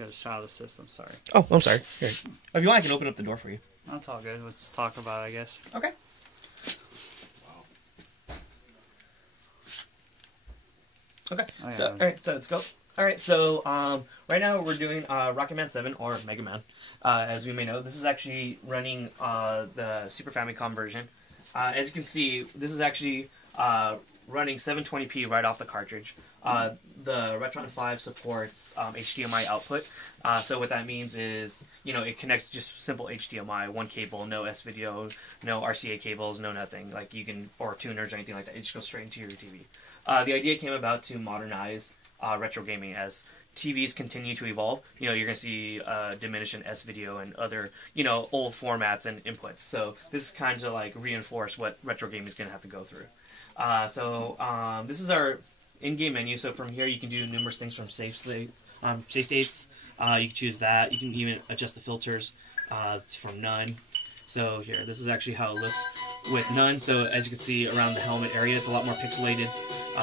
get a shot of the system. Sorry. Oh, I'm sorry. Here. If you want, I can open up the door for you. That's all good. Let's talk about it, I guess. Okay. Okay. Oh, yeah. So, all right. So let's go. All right. So, right now we're doing Rocket Man 7 or Mega Man. As we may know, this is actually running the Super Famicom version. As you can see, this is actually running 720p right off the cartridge. The RETRON 5 supports HDMI output. So what that means is, you know, it connects just simple HDMI, one cable, no S-video, no RCA cables, no nothing. Like you can, or tuners or anything like that. It just goes straight into your TV. The idea came about to modernize retro gaming as TVs continue to evolve. You know, you're going to see diminish in S-video and other, you know, old formats and inputs. So this is kind of like reinforce what retro gaming is going to have to go through. This is our in-game menu. So from here you can do numerous things from save states. You can choose that. You can even adjust the filters from none. So here, this is actually how it looks with none. So as you can see around the helmet area, it's a lot more pixelated,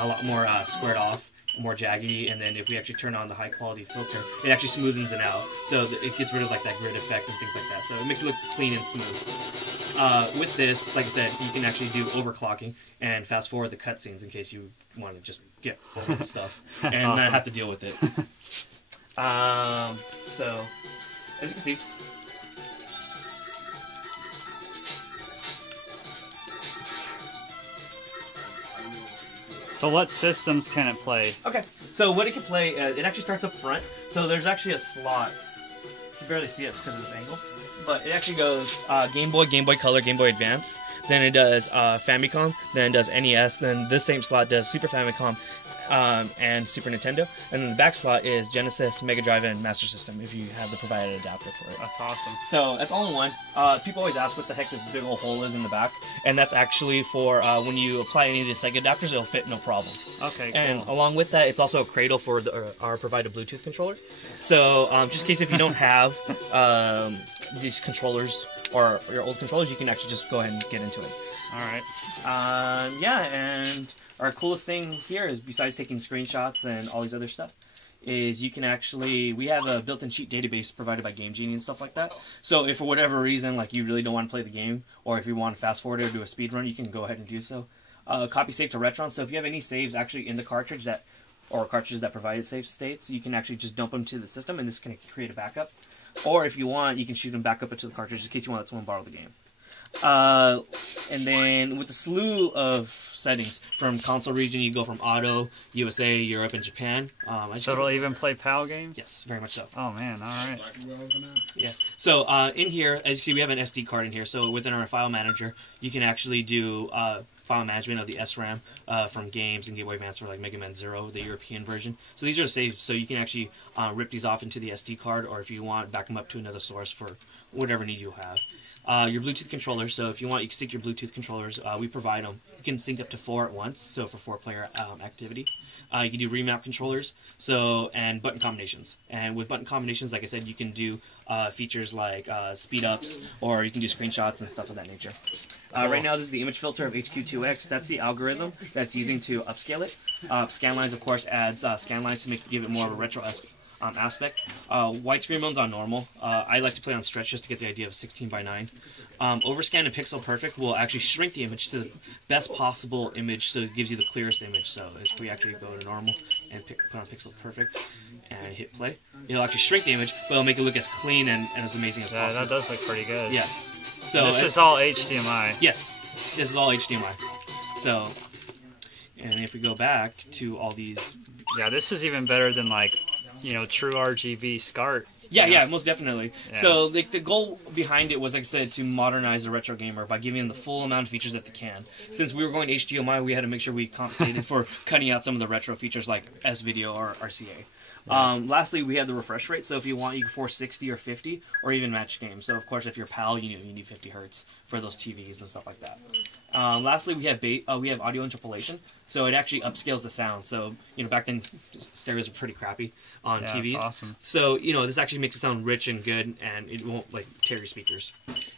a lot more squared off, more jaggy. And then if we actually turn on the high quality filter, it actually smoothens it out. So it gets rid of like that grid effect and things like that. So it makes it look clean and smooth. With this, like I said, you can actually do overclocking and fast forward the cutscenes in case you want to just get over the stuff and awesome. not have to deal with it. So as you can see, So what systems can it play? okay, so what it can play, it actually starts up front. So there's actually a slot. You can barely see it because of this angle. But it actually goes Game Boy, Game Boy Color, Game Boy Advance. Then it does Famicom. Then it does NES. Then this same slot does Super Famicom and Super Nintendo. And then the back slot is Genesis, Mega Drive, and Master System if you have the provided adapter for it. That's awesome. So that's all in one. People always ask what the heck this big old hole is in the back. And that's actually for when you apply any of the Sega adapters, it'll fit no problem. Okay, cool. And along with that, it's also a cradle for our provided Bluetooth controller. So just in case if you don't have these controllers or your old controllers, you can actually just go ahead and get into it. All right. Yeah, and our coolest thing here is, besides taking screenshots and all these other stuff, is you can actually, we have a built-in cheat database provided by Game Genie and stuff like that. So if for whatever reason, like you really don't want to play the game, or if you want to fast forward it or do a speed run, you can go ahead and do so. Copy save to Retron. So if you have any saves actually in the cartridge that, or cartridges that provide save states, you can actually just dump them to the system, and this can create a backup. Or if you want, you can shoot them back up into the cartridge in case you want to let someone borrow the game. And then with the slew of settings, from console region, you go from auto, USA, Europe, and Japan. So it'll even play PAL games? Yes, very much so. Oh man, all right. Yeah. So in here, as you can see, we have an SD card in here. So within our file manager, you can actually do file management of the SRAM from games and Game Boy Advance for like Mega Man 0, the European version. So these are saves, so you can actually rip these off into the SD card, or if you want, back them up to another source for whatever need you have. Your Bluetooth controllers, so if you want, you can sync your Bluetooth controllers. We provide them. You can sync up to 4 at once, so for 4-player activity. You can do remap controllers, so, and button combinations. And with button combinations, like I said, you can do features like speed ups, or you can do screenshots and stuff of that nature. Right now, this is the image filter of HQ2X. That's the algorithm that's using to upscale it. Scanlines, of course, adds scanlines to give it more of a retro-esque aspect. Widescreen mode's on normal. I like to play on stretch just to get the idea of 16:9. Overscan and Pixel Perfect will actually shrink the image to the best possible image, so it gives you the clearest image. So if we actually go to normal and put on Pixel Perfect and hit play, it'll actually shrink the image, but it'll make it look as clean and as amazing as possible. That does look pretty good. Yeah. So this is all HDMI. Yes, this is all HDMI. So, and if we go back to all these, yeah, this is even better than like, you know, true RGB SCART. Yeah, most definitely. Yeah. So like the goal behind it was, like I said, to modernize the retro gamer by giving them the full amount of features that they can. Since we were going HDMI, we had to make sure we compensated for cutting out some of the retro features like S-video or RCA. Lastly, we have the refresh rate. So if you want, you can force 60 or 50, or even match games. So of course, if you're PAL, you need 50 hertz for those TVs and stuff like that. Lastly, we have audio interpolation. So it actually upscales the sound. So back then, stereos were pretty crappy on TVs. That's awesome. So this actually makes it sound rich and good, and it won't like tear your speakers.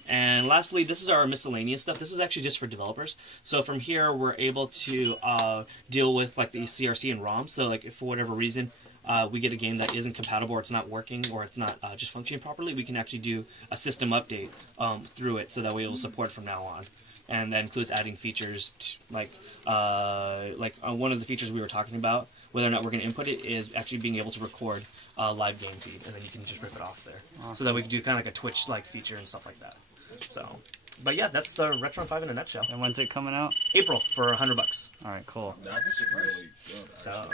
And lastly, this is our miscellaneous stuff. This is actually just for developers. So from here, we're able to deal with like the CRC and ROM. So like if for whatever reason we get a game that isn't compatible or it's not working or it's not just functioning properly, we can actually do a system update through it, so that way it will support from now on. And that includes adding features like one of the features we were talking about, whether or not we're going to input it, is actually being able to record live game feed, and then you can just rip it off there. Awesome. So that we can do kind of like a Twitch-like feature and stuff like that. So, but yeah, that's the RETRON 5 in a nutshell. And when's it coming out? April for $100. All right, cool. That's really good. So.